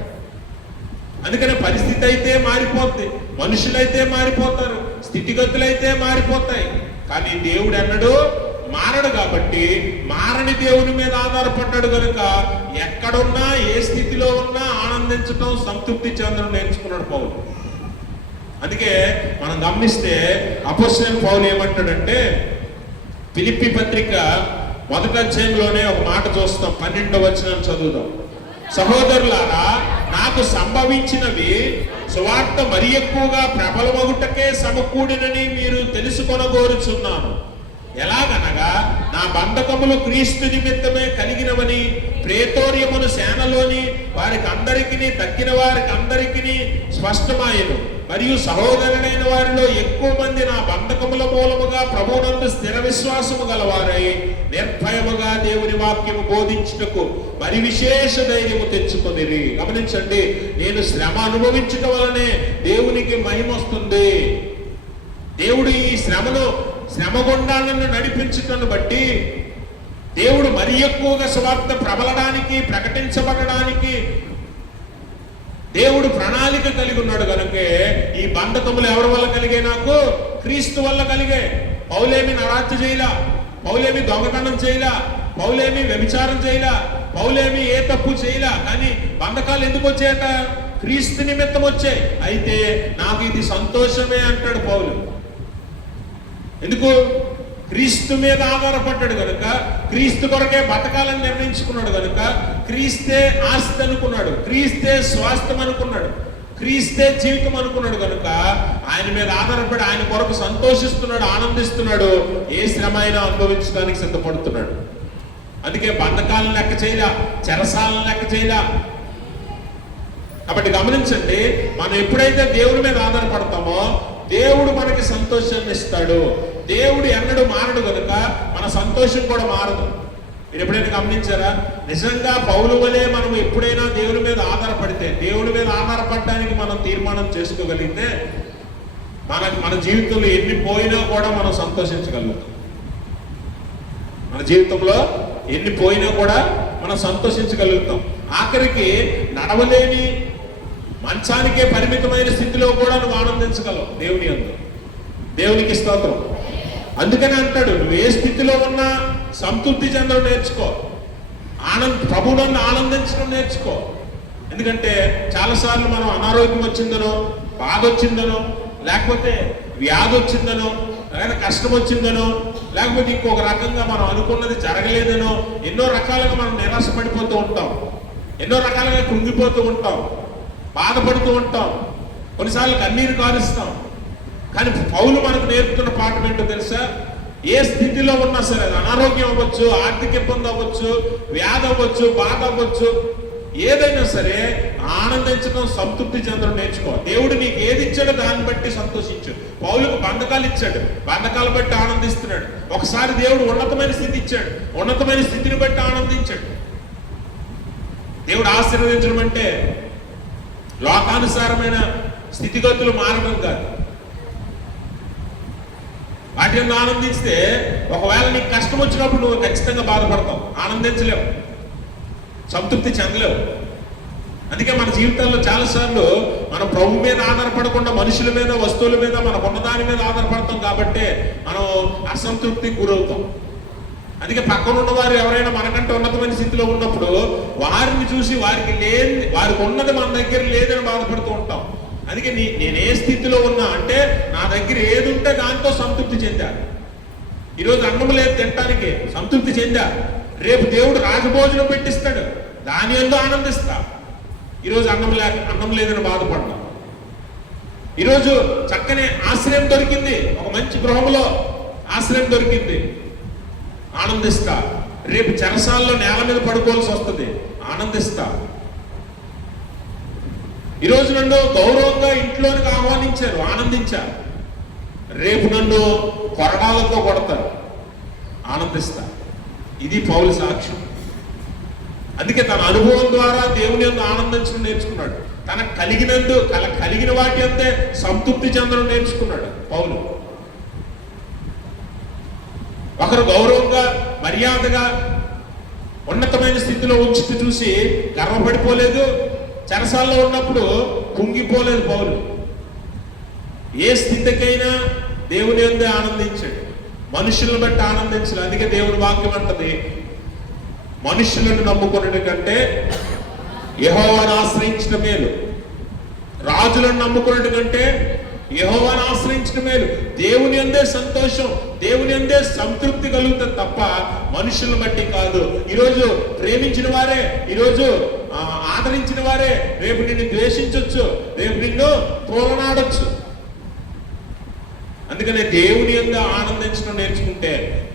అందుకనే పరిస్థితి అయితే మారిపోద్ది, మనుషులైతే మారిపోతారు, స్థితిగతులైతే మారిపోతాయి, కానీ దేవుడు ఎన్నడూ మారడు. కాబట్టి మారని దేవుని మీద ఆధారపడ్డాడు కనుక ఎక్కడున్నా ఏ స్థితిలో ఉన్నా ఆనందించడం, సంతృప్తి చెందడం నేర్చుకున్నాడు పౌలు. అందుకే మనం గమనిస్తే అపోస్తలుడైన పౌలు ఏమంటాడంటే, ఫిలిప్పీ పత్రిక 1వ అధ్యాయంలోనే ఒక మాట చూస్తాం. 12వ వచనం చదువుదాం. సహోదరులారా, నాకు సంభవించినవి సువార్త మరి ఎక్కువగా ప్రబలమగుటకే సమకూడినని మీరు తెలుసుకొనగోరుచున్నాను. ఎలాగనగా నా బంధకములు క్రీస్తు నిమిత్తమే కలిగినవని ప్రేతోర్యమును సేనలోని వారికి అందరికీ తక్కిన వారికి అందరికీ స్పష్టమాయను. మరియు సహోదరులైన వారిలో ఎక్కువ మంది నా బంధకముల మూలముగా ప్రభువునందు స్థిర విశ్వాసము గలవారై నిర్భయముగా దేవుని వాక్యము బోధించుటకు మరి విశేష ధైర్యము తెచ్చుకొనిరి. గమనించండి, నేను శ్రమ అనుభవించటం వలనే దేవునికి మహిమ వస్తుంది. దేవుడు ఈ శ్రమ గుండాలను నడిపించటను బట్టి దేవుడు మరి ఎక్కువగా సువార్త ప్రబలడానికి, ప్రకటించబడడానికి దేవుడు ప్రణాళిక కలిగి ఉన్నాడు. కనుకే ఈ బంధకములు ఎవరి వల్ల కలిగే? నాకు క్రీస్తు వల్ల కలిగే. పౌలేమి నరాత్య చేయలా, పౌలేమి దొంగతనం చేయలా, పౌలేమి వ్యభిచారం చేయలా, పౌలేమి ఏ తప్పు చేయలా. కానీ బంధకాలు ఎందుకు వచ్చాయట? క్రీస్తు నిమిత్తం వచ్చాయి. అయితే నాకు ఇది సంతోషమే అంటాడు పౌలు. ఎందుకు? క్రీస్తు మీద ఆధారపడ్డాడు కనుక, క్రీస్తు కొరకే బతకాలని నిర్ణయించుకున్నాడు కనుక, క్రీస్తే ఆస్తి అనుకున్నాడు, క్రీస్తే స్వాస్థ్యం అనుకున్నాడు, క్రీస్తే జీవితం అనుకున్నాడు కనుక ఆయన మీద ఆధారపడి ఆయన కొరకు సంతోషిస్తున్నాడు, ఆనందిస్తున్నాడు. ఏ శ్రమ అయినా అనుభవించడానికి సిద్ధపడుతున్నాడు. అందుకే బంధకాలను లెక్క చేయలా, చెరసాలను లెక్క చేయలా. కాబట్టి గమనించండి, మనం ఎప్పుడైతే దేవుడి మీద ఆధారపడతామో దేవుడు మనకి సంతోషాన్ని ఇస్తాడు. దేవుడు ఎన్నడూ మారడు కనుక మన సంతోషం కూడా మారదు. మీరు ఎప్పుడైనా గమనించారా? నిజంగా పౌలు వలె మనం ఎప్పుడైనా దేవుడి మీద ఆధారపడితే, దేవుడి మీద ఆధారపడడానికి మనం తీర్మానం చేసుకోగలిగితే మన జీవితంలో ఎన్ని పోయినా కూడా మనం సంతోషించగలుగుతాం. మన జీవితంలో ఎన్ని పోయినా కూడా మనం సంతోషించగలుగుతాం. ఆఖరికి నడవలేని మంచానికే పరిమితమైన స్థితిలో కూడా నువ్వు ఆనందించగలవు దేవుని యందు. దేవునికి స్తోత్రం. అందుకని అంటాడు, నువ్వు ఏ స్థితిలో ఉన్నా సంతృప్తి చెందడం నేర్చుకో, ప్రభువులను ఆనందించడం నేర్చుకో. ఎందుకంటే చాలాసార్లు మనం అనారోగ్యం వచ్చిందనో, బాధ వచ్చిందనో, లేకపోతే వ్యాధి వచ్చిందనో, లేదా కష్టం వచ్చిందనో, లేకపోతే ఇంకొక రకంగా మనం అనుకున్నది జరగలేదనో ఎన్నో రకాలుగా మనం నిరాశపడిపోతూ ఉంటాం, ఎన్నో రకాలుగా కృంగిపోతూ ఉంటాం, బాధపడుతూ ఉంటాం, కొన్నిసార్లు కన్నీరు కారుస్తాం. కానీ పౌలు మనకు నేర్పుతున్న పాఠం ఏంటో తెలుసా? ఏ స్థితిలో ఉన్నా సరే, అనారోగ్యం అవ్వచ్చు, ఆర్థిక ఇబ్బంది అవ్వచ్చు, వ్యాధి అవ్వచ్చు, బాధ అవ్వచ్చు, ఏదైనా సరే ఆనందించడం, సంతృప్తి చెందడం నేర్చుకో. దేవుడు నీకు ఏది ఇచ్చాడో దాన్ని బట్టి సంతోషించు. పౌలుకు బంధకాలు ఇచ్చాడు, బంధకాలు బట్టి ఆనందిస్తున్నాడు. ఒకసారి దేవుడు ఉన్నతమైన స్థితి ఇచ్చాడు, ఉన్నతమైన స్థితిని బట్టి ఆనందించాడు. దేవుడు ఆశీర్వదించడం అంటే లోకానుసారమైన స్థితిగతులు మారడం కాదు. వాటి మీద ఆనందిస్తే ఒకవేళ నీకు కష్టం వచ్చినప్పుడు నువ్వు ఖచ్చితంగా బాధపడతావు, ఆనందించలేవు, సంతృప్తి చెందలేవు. అందుకే మన జీవితాల్లో చాలాసార్లు మనం ప్రభు మీద ఆధారపడకుండా మనుషుల మీద, వస్తువుల మీద, మనకు ఉన్నదాని మీద ఆధారపడతాం. కాబట్టి మనం అసంతృప్తికి గురవుతాం. అందుకే పక్కన ఉన్నవారు ఎవరైనా మనకంటే ఉన్నతమైన స్థితిలో ఉన్నప్పుడు వారిని చూసి వారికి ఉన్నది మన దగ్గర లేదని బాధపడుతూ ఉంటాం. అందుకే నేను ఏ స్థితిలో ఉన్నా అంటే నా దగ్గర ఏది ఉంటే దాంతో సంతృప్తి చెందా. ఈరోజు అన్నం లేదు తినటానికి, సంతృప్తి చెందా. రేపు దేవుడు రాజభోజనం పెట్టిస్తాడు, దాని ఎందు ఆనందిస్తా. ఈరోజు అన్నం లేదని బాధపడ్డా. ఈరోజు చక్కని ఆశ్రయం దొరికింది, ఒక మంచి గృహంలో ఆశ్రయం దొరికింది, ఆనందిస్తా. రేపు చెరసాల్లో నేల మీద పడుకోవాల్సి వస్తుంది, ఆనందిస్తా. ఈరోజు నన్ను గౌరవంగా ఇంట్లోనికి ఆహ్వానించారు, ఆనందించా. రేపు నన్ను కొరడాలతో కొడతారు, ఆనందిస్తా. ఇది పౌలు సాక్ష్యం. అందుకే తన అనుభవం ద్వారా దేవుని యందు ఆనందించడం నేర్చుకున్నాడు. తనకు కలిగిన వాటి అంతే సంతృప్తి చెందడం నేర్చుకున్నాడు పౌలు. ఒకరు గౌరవంగా, మర్యాదగా, ఉన్నతమైన స్థితిలో ఉంచితే చూసి గర్వపడిపోలేదు, చెరసాల్లో ఉన్నప్పుడు కుంగిపోలేదు పౌలు. ఏ స్థితికైనా దేవుని యందే ఆనందించాడు, మనుషులను బట్టి ఆనందించలేదు. అందుకే దేవుని వాక్యం అంటది, మనుషులను నమ్ముకునే కంటే యెహోవాను ఆశ్రయించడం మేలు, రాజులను నమ్ముకునే కంటే యెహోవాను ఆశ్రయించడం మేలు. దేవుని యందే సంతోషం, దేవుని యందే సంతృప్తి కలుగుతుంది తప్ప మనుషులను బట్టి కాదు. ఈరోజు ప్రేమించిన వారే, ఈరోజు ఆదరించిన వారే రేపు నిన్ను ద్వేషించవచ్చు, రేపు నిన్ను తోలనాడొచ్చు. అందుకే అందుకనే దేవుని యందు ఆనందించడం నేర్చుకుంటే,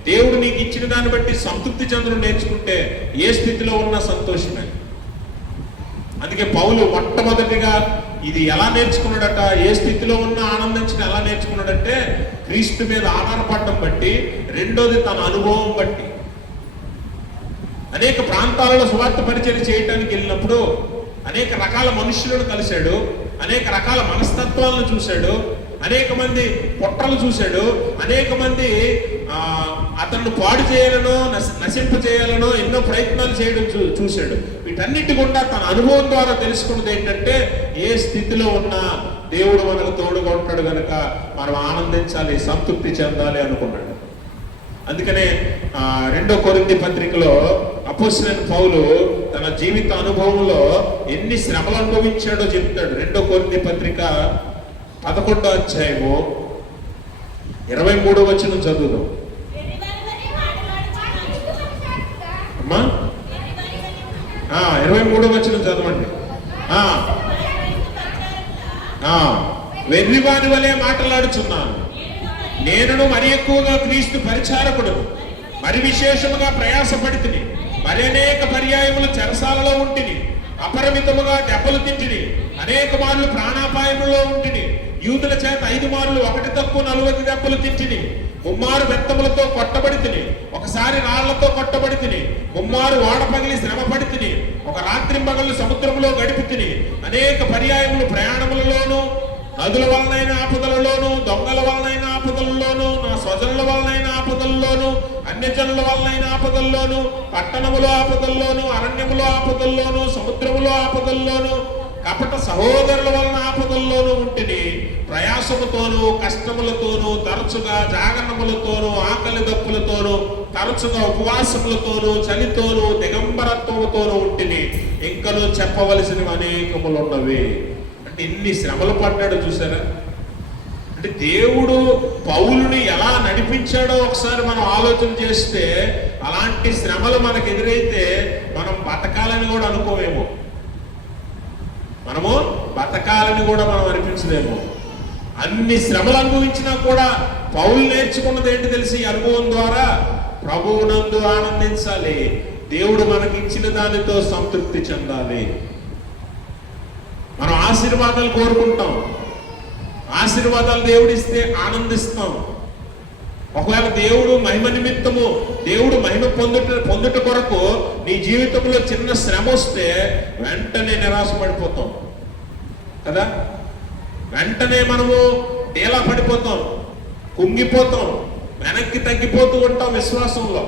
దేవుడు నీకు ఇచ్చిన దాన్ని బట్టి సంతృప్తి చెందడం నేర్చుకుంటే ఏ స్థితిలో ఉన్నా సంతోషమే. అందుకే పౌలు మొట్టమొదటిగా ఇది ఎలా నేర్చుకున్నాడట, ఏ స్థితిలో ఉన్నా ఆనందించడం ఎలా నేర్చుకున్నాడంటే క్రీస్తు మీద ఆధారపడటం బట్టి, రెండోది తన అనుభవం బట్టి. అనేక ప్రాంతాలలో సువార్త పరిచయం చేయడానికి వెళ్ళినప్పుడు అనేక రకాల మనుషులను కలిశాడు, అనేక రకాల మనస్తత్వాలను చూశాడు, అనేక మంది పొట్టలు చూశాడు, అనేక మంది అతన్ని పాడు చేయాలనో నశింప చేయాలనో ఎన్నో ప్రయత్నాలు చేయడం చూశాడు. వీటన్నిటి గుండా తన అనుభవం ద్వారా తెలుసుకున్నది ఏంటంటే ఏ స్థితిలో ఉన్నా దేవుడు మనకు తోడుగా ఉంటాడు కనుక మనం ఆనందించాలి, సంతృప్తి చెందాలి అనుకున్నాడు. అందుకనే 2 కొరింథీ పత్రికలో అపోస్తలుడైన పౌలు తన జీవిత అనుభవంలో ఎన్ని శ్రమలు అనుభవించాడో చెప్తాడు. 2 కొరింథీ పత్రిక 11వ అధ్యాయము 23వ వచనం చదువుదాం. అమ్మా 23వ వచనం చదవండి. వెర్రివాని వలె మాట్లాడుచున్నాను, నేనును మరి ఎక్కువగా క్రీస్తు పరిచారకుడును, మరి విశేషముగా ప్రయాసపడితిని, మరి అనేక పర్యాయములు చెరసాలలో ఉంటిని, అపరిమితముగా దెబ్బలు తింటిని, అనేక మార్లు ప్రాణాపాయములో ఉంటిని, యూదుల చేత 5 మార్లు 1 తక్కువ 40 దెబ్బలు తింటిని, 3 మారు బెత్తములతో కొట్టబడి తిని, ఒకసారి రాళ్లతో కొట్టబడి తిని, 3 మారు ఓడ పగిలి శ్రమ పడి తిని, ఒక రాత్రింబగళ్ళు సముద్రంలో గడిపి తిని, అనేక పర్యాయములు ప్రయాణములలోనూ, నదుల వలనైన ఆపదలలోను, దొంగల వలనైన ఆపదలలోను, నా స్వజనుల వలనైన ఆపదల్లోను, అన్యజనుల వలనైన ఆపదల్లోను, పట్టణములో ఆపదల్లోను, అరణ్యములో ఆపదల్లోను, సముద్రములో ఆపదల్లోను, కపట సహోదరుల వలన ఆపదల్లోనూ ఉంటిని, ప్రయాసముతోనూ కష్టములతోనూ, తరచుగా జాగరణములతోనూ, ఆకలి దప్పులతోనూ, తరచుగా ఉపవాసములతోనూ, చలితోనూ, దిగంబరత్వముతోనూ ఉంటిని, ఇంకనూ చెప్పవలసినవి అనేకములున్నవి. అంటే ఇన్ని శ్రమలు పడ్డాడు చూసారా. అంటే దేవుడు పౌలుని ఎలా నడిపించాడో ఒకసారి మనం ఆలోచన చేస్తే, అలాంటి శ్రమలు మనకు ఎదురైతే మనం బతకాలని కూడా అనుకోవేమో, మనము బతకాలని కూడా మనం అనిపించలేము. అన్ని శ్రమలు అనుభవించినా కూడా పౌలు నేర్చుకున్నది ఏంటి తెలిసి, అనుభవం ద్వారా ప్రభువునందు ఆనందించాలి, దేవుడు మనకి ఇచ్చిన దానితో సంతృప్తి చెందాలి. మనం ఆశీర్వాదాలు కోరుకుంటాం, ఆశీర్వాదాలు దేవుడిస్తే ఆనందిస్తాం. ఒకవేళ దేవుడు మహిమ నిమిత్తము, దేవుడు మహిమ పొందుట కొరకు నీ జీవితంలో చిన్న శ్రమ వస్తే వెంటనే నిరాశపడిపోతాం కదా, వెంటనే మనము డేలా పడిపోతాం, కుంగిపోతాం, వెనక్కి తగ్గిపోతూ ఉంటాం విశ్వాసంలో.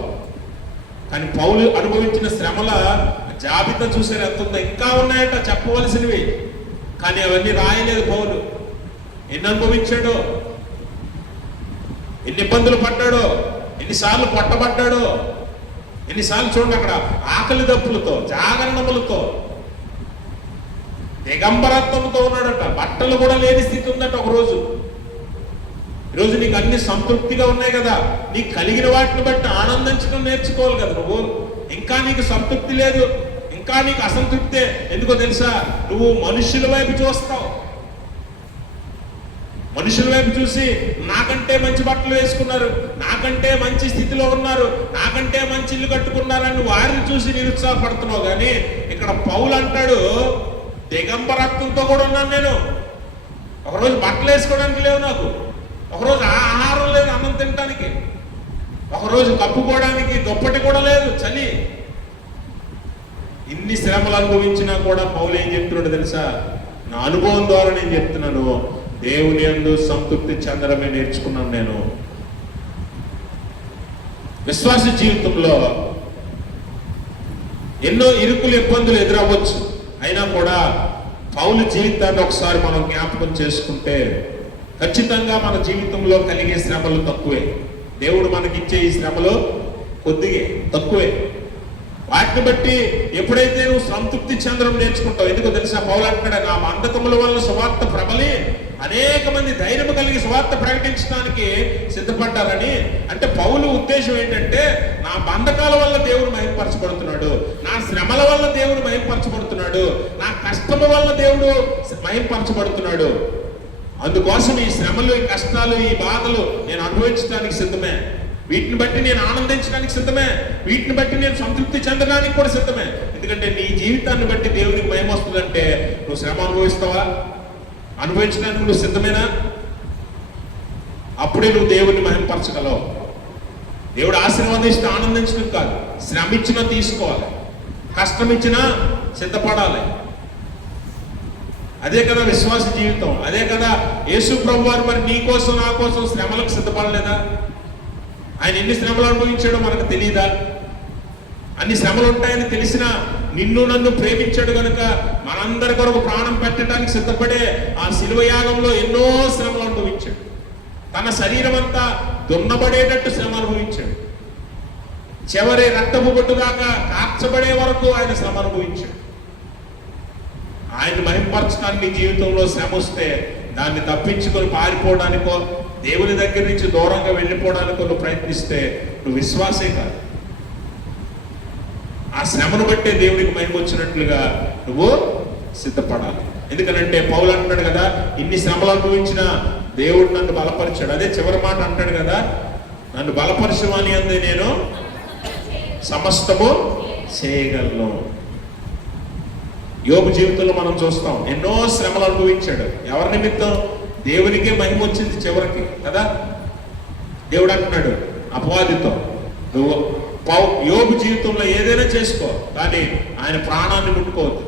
కానీ పౌలు అనుభవించిన శ్రమల జాబితా చూసారు ఎంత ఉందో, ఇంకా ఉన్నాయట చెప్పవలసినవి, కానీ అవన్నీ రాయలేదు పౌలు. ఎన్ని అనుభవించాడో, ఎన్ని ఇబ్బందులు పడ్డాడో, ఎన్నిసార్లు కొట్టబడ్డాడో, ఎన్నిసార్లు చూడండి అక్కడ ఆకలి దప్పులతో, జాగరణములతో, దిగంబరత్వంతో ఉన్నాడట, బట్టలు కూడా లేని స్థితి ఉందట ఒకరోజు. ఈరోజు నీకు అన్ని సంతృప్తిగా ఉన్నాయి కదా, నీకు కలిగిన వాటిని బట్టి ఆనందించడం నేర్చుకోవాలి కదా. నువ్వు ఇంకా నీకు సంతృప్తి లేదు, ఇంకా నీకు అసంతృప్తే. ఎందుకో తెలుసా, నువ్వు మనుషుల వైపు చూస్తావు. మనుషుల వైపు చూసి నాకంటే మంచి బట్టలు వేసుకున్నారు, నాకంటే మంచి స్థితిలో ఉన్నారు, నాకంటే మంచి ఇల్లు కట్టుకున్నారని వారిని చూసి నిరుత్సాహపడుతున్నావు. కానీ ఇక్కడ పౌలు అంటాడు, దిగంబరత్వంతో కూడా ఉన్నాను నేను. ఒకరోజు బట్టలు వేసుకోవడానికి లేవు నాకు, ఒకరోజు ఆహారం లేదు అన్నం తినడానికి, ఒకరోజు కప్పుకోవడానికి దుప్పటి కూడా లేదు, చలి. ఇన్ని శ్రమలు అనుభవించినా కూడా పౌలు ఏం చెప్తున్నాడు తెలుసా, నా అనుభవం ద్వారా నేను చెప్తున్నాను, దేవుని యందు సంతృప్తి చెందడమే నేర్చుకున్నాను నేను. విశ్వాస జీవితంలో ఎన్నో ఇరుకులు ఇబ్బందులు ఎదురవ్వచ్చు, అయినా కూడా పౌలు జీవితాన్ని ఒకసారి మనం జ్ఞాపకం చేసుకుంటే ఖచ్చితంగా మన జీవితంలో కలిగే శ్రమలు తక్కువే. దేవుడు మనకిచ్చే ఈ శ్రమలు కొద్దిగా తక్కువే. వాటిని బట్టి ఎప్పుడైతే నువ్వు సంతృప్తి చెందడం నేర్చుకుంటావు, ఎందుకో తెలుసా, పౌలు అంటాడు, నా బంధకముల వల్ల సువార్త ప్రబలి అనేక మంది ధైర్యం కలిగి సువార్త ప్రకటించడానికి సిద్ధపడ్డారని. అంటే పౌలు ఉద్దేశం ఏంటంటే, నా బంధకాల వల్ల దేవుడు మహిమపరచబడుతున్నాడు, నా శ్రమల వల్ల దేవుడు మహిమపరచబడుతున్నాడు, నా కష్టము వల్ల దేవుడు మహిమపరచబడుతున్నాడు. అందుకోసం ఈ శ్రమలు, ఈ కష్టాలు, ఈ బాధలు నేను అనుభవించడానికి సిద్ధమే. వీటిని బట్టి నేను ఆనందించడానికి సిద్ధమే. వీటిని బట్టి నేను సంతృప్తి చెందడానికి కూడా సిద్ధమే. ఎందుకంటే నీ జీవితాన్ని బట్టి దేవునికి మహిమ వస్తుందంటే నువ్వు శ్రమ అనుభవిస్తావా? అనుభవించడానికి నువ్వు సిద్ధమేనా? అప్పుడే నువ్వు దేవుడిని మహిమపరచగలవు. దేవుడు ఆశీర్వాదిస్తే ఆనందించడం కాదు, శ్రమ ఇచ్చినా తీసుకోవాలి, కష్టం ఇచ్చినా సిద్ధపడాలి. అదే కదా విశ్వాస జీవితం. అదే కదా యేసు ప్రభు వారు మరి నీ కోసం నా కోసం శ్రమలకు సిద్ధపడలేదా? ఆయన ఎన్ని శ్రమలు అనుభవించాడో మనకు తెలియదా? అన్ని శ్రమలు ఉంటాయని తెలిసినా నిన్ను నన్ను ప్రేమించాడు కనుక మనందరి కొరకు ప్రాణం పెట్టడానికి సిద్ధపడే ఆ శిలువ యాగంలో ఎన్నో శ్రమలు అనుభవించాడు. తన శరీరం అంతా దున్నబడేటట్టు శ్రమ అనుభవించాడు. చివరి రక్తపు బొట్టు దాకా కార్చబడే వరకు ఆయన శ్రమ అనుభవించాడు. ఆయన మహింపరచడానికి జీవితంలో శ్రమ వస్తే దాన్ని తప్పించుకొని పారిపోవడానికో దేవుని దగ్గర నుంచి దూరంగా వెళ్ళిపోవడానికో నువ్వు ప్రయత్నిస్తే నువ్వు విశ్వాసే కాదు. ఆ శ్రమను బట్టే దేవునికి మహిమ వచ్చినట్లుగా నువ్వు సిద్ధపడాలి. ఎందుకనంటే పౌలు అంటాడు కదా, ఇన్ని శ్రమలు అనుభవించిన దేవుడు నన్ను బలపరిచాడు. అదే చివరి మాట అంటాడు కదా, నన్ను బలపరచువాని అంది నేను సమస్తము చేయగలను. యోబు జీవితంలో మనం చూస్తాం, ఎన్నో శ్రమలు అనుభవించాడు. ఎవరి నిమిత్తం? దేవునికే మహిమ వచ్చింది చివరికి కదా. దేవుడు అంటున్నాడు అపవాదితో, నువ్వు యోబు జీవితంలో ఏదైనా చేసుకో, కానీ ఆయన ప్రాణాన్ని ముట్టుకోవద్దు.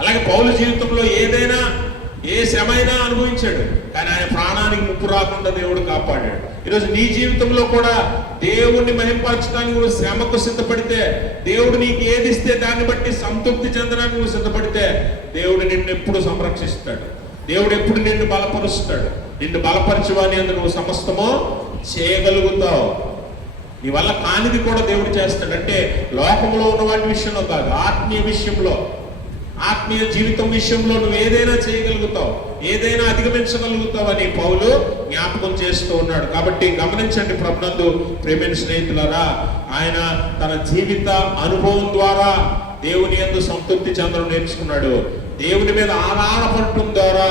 అలాగే పౌలు జీవితంలో ఏదైనా, ఏ శ్రమైనా అనుభవించాడు, కానీ ఆయన ప్రాణానికి ముప్పు రాకుండా దేవుడు కాపాడాడు. ఈరోజు నీ జీవితంలో కూడా దేవుణ్ణి మహింపరచడానికి నువ్వు శ్రమకు సిద్ధపడితే, దేవుడు నీకు ఏది ఇస్తే దాన్ని బట్టి సంతృప్తి చెందడానికి నువ్వు సిద్ధపడితే, దేవుడు నిన్ను ఎప్పుడు సంరక్షిస్తాడు. దేవుడు ఎప్పుడు నిన్ను బలపరుస్తాడు. నిన్ను బలపరచువాని అందు నువ్వు సమస్తము చేయగలుగుతావు. నీ వల్ల కానిది కూడా దేవుడు చేస్తాడు. అంటే లోకంలో ఉన్న వాటి విషయంలో కాదు, ఆత్మీయ విషయంలో, ఆత్మీయ జీవితం విషయంలో నువ్వు ఏదైనా చేయగలుగుతావు, ఏదైనా అధిగమించగలుగుతావు అని పౌలు జ్ఞాపకం చేస్తూ ఉన్నాడు. కాబట్టి గమనించండి ప్రభునందు ప్రేమైన స్నేహితులారా, ఆయన తన జీవిత అనుభవం ద్వారా దేవుని యందు సంతృప్తి చెందడం నేర్చుకున్నాడు. దేవుని మీద ఆధారపడటం ద్వారా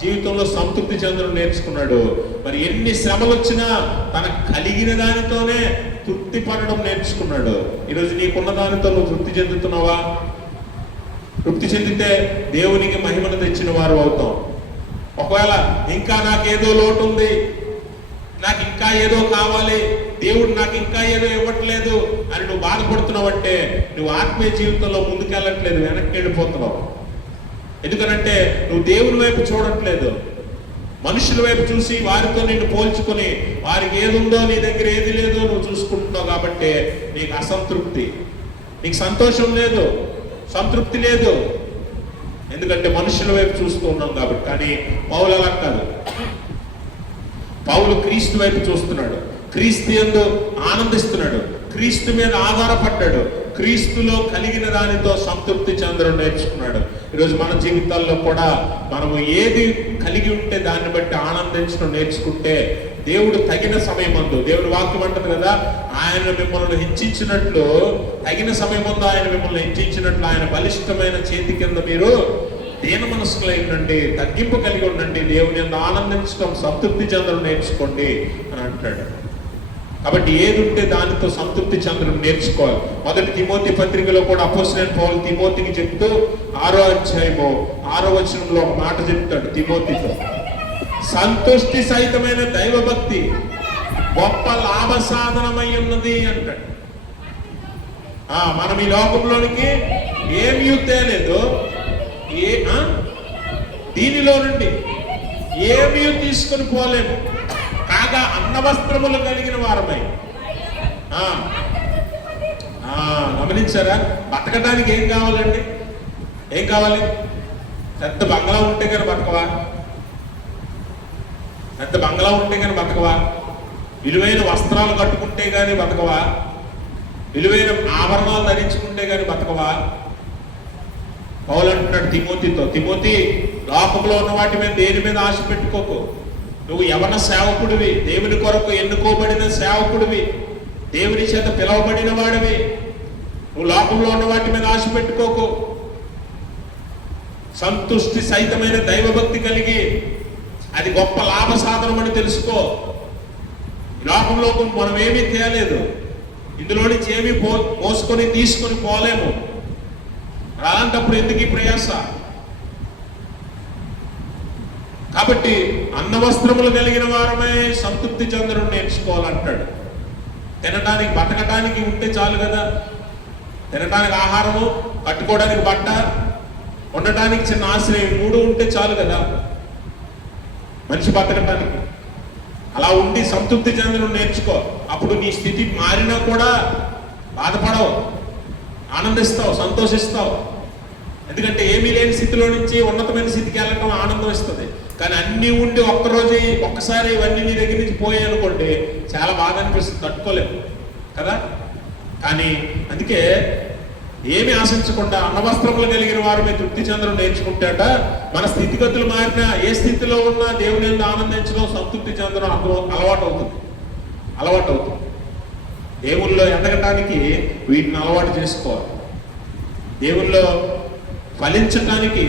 జీవితంలో సంతృప్తి చెందడం నేర్చుకున్నాడు. మరి ఎన్ని శ్రమలు వచ్చినా తనకు కలిగిన దానితోనే తృప్తి పడడం నేర్చుకున్నాడు. ఈరోజు నీకున్న దానితో నువ్వు తృప్తి చెందుతున్నావా? తృప్తి చెందితే దేవునికి మహిమను తెచ్చిన వారు అవుతాం. ఒకవేళ ఇంకా నాకేదో లోటు ఉంది, నాకు ఇంకా ఏదో కావాలి, దేవుడు నాకు ఇంకా ఏదో ఇవ్వట్లేదు అని నువ్వు బాధపడుతున్నావంటే నువ్వు ఆత్మీయ జీవితంలో ముందుకెళ్ళట్లేదు, వెనక్కి వెళ్ళిపోతున్నావు. ఎందుకనంటే నువ్వు దేవుని వైపు చూడట్లేదు, మనుషుల వైపు చూసి వారితో నిన్ను పోల్చుకొని వారికి ఏది ఉందో నీ దగ్గర ఏది లేదో నువ్వు చూసుకుంటున్నావు. కాబట్టి నీకు అసంతృప్తి, నీకు సంతోషం లేదు, సంతృప్తి లేదు. ఎందుకంటే మనుషుల వైపు చూస్తూ ఉన్నాం కాబట్టి. కానీ పౌలు అలా కాదు. పౌలు క్రీస్తు వైపు చూస్తున్నాడు, క్రీస్తు యందు ఆనందిస్తున్నాడు, క్రీస్తు మీద ఆధారపడ్డాడు, క్రీస్తులో కలిగిన దానితో సంతృప్తి చెందడం నేర్చుకున్నాడు. ఈరోజు మన జీవితాల్లో కూడా మనము ఏది కలిగి ఉంటే దాన్ని బట్టి ఆనందించడం నేర్చుకుంటే దేవుడు తగిన సమయమందు, దేవుడు వాక్యం అంటుంది కదా, ఆయన మిమ్మల్ని హెచ్చించినట్లు, తగిన సమయమందు ఆయన మిమ్మల్ని హెచ్చించినట్లు ఆయన బలిష్టమైన చేతి కింద మీరు దీన మనస్కులై ఉండండి, తగ్గింపు కలిగి ఉండండి, దేవుని యందు ఆనందించడం, సంతృప్తి చెందడం నేర్చుకోండి అని అంటాడు. కాబట్టి ఏది ఉంటే దానితో సంతృప్తి చెందడం నేర్చుకోవాలి. మొదటి తిమోతి పత్రికలో కూడా అపోస్తలుడైన పౌలు తిమోతికి చెప్తూ 6వ అధ్యాయము 6వ వచనంలో ఒక మాట చెప్తాడు తిమోతితో, సంతుష్టి సహితమైన దైవభక్తి గొప్ప లాభ సాధనమై ఉన్నది అంటాడు. మనం ఈ లోకంలోనికి ఏమీ తేలేదు, దీనిలో నుండి ఏమీ తీసుకొని పోలేము, కాగా అన్నవస్త్రములు కలిగిన వారమై. గమనించారా? బతకడానికి ఏం కావాలండి? ఏం కావాలి? పెద్ద బంగ్లా ఉంటే కానీ బతకవా? పెద్ద బంగ్లా ఉంటే కానీ బతకవా? విలువైన వస్త్రాలు కట్టుకుంటే కానీ బతకవా? విలువైన ఆభరణాలు ధరించుకుంటే కానీ బతకవా? పౌలు అంటున్నాడు తిమోతితో, తిమోతి, లోకంలో ఉన్న వాటి మీద దేని మీద ఆశ పెట్టుకోకు. నువ్వు యవన సేవకుడివి, దేవుని కొరకు ఎన్నుకోబడిన సేవకుడివి, దేవుని చేత పిలవబడిన వాడివి. నువ్వు లోకంలో ఉన్న వాటి మీద ఆశ పెట్టుకోకు. సంతుష్టి సహితమైన దైవభక్తి కలిగి అది గొప్ప లాభ సాధనం అని తెలుసుకో. లోకంలో మనం ఏమీ తేలేదు, ఇందులో నుంచి ఏమీ మోసుకొని తీసుకొని పోలేము. అలాంటప్పుడు ఎందుకు ఈ ప్రయాస? కాబట్టి అన్న వస్త్రములు కలిగిన వారమే సంతృప్తి చెందడం నేర్చుకోవాలంటాడు. తినడానికి బతకడానికి ఉంటే చాలు కదా. తినడానికి ఆహారము, కట్టుకోవడానికి బట్ట, ఉండటానికి చిన్న ఆశ్రయం, 3 ఉంటే చాలు కదా మనిషి బతకటానికి. అలా ఉండి సంతృప్తి చెందడం నేర్చుకో. అప్పుడు నీ స్థితి మారినా కూడా బాధపడవు, ఆనందిస్తావు, సంతోషిస్తావు. ఎందుకంటే ఏమీ లేని స్థితిలో నుంచి ఉన్నతమైన స్థితికి వెళ్ళటం ఆనందం ఇస్తుంది. కానీ అన్నీ ఉండి ఒక్కసారి ఇవన్నీ నీ దగ్గర నుంచి పోయాయి అనుకోండి, చాలా బాధ అనిపిస్తుంది, తట్టుకోలేము కదా. కానీ అందుకే ఏమి ఆశించకుండా అన్నవస్త్రములు కలిగిన వారు మీరు తృప్తి చెందడం నేర్చుకుంటాట. మన స్థితిగతులు మారినా, ఏ స్థితిలో ఉన్నా దేవుని యందు ఆనందించడం, సంతృప్తి చెందడం అలవాటు అవుతుంది. దేవుల్లో ఎదగటానికి వీటిని అలవాటు చేసుకోవాలి. దేవుల్లో ఫలించటానికి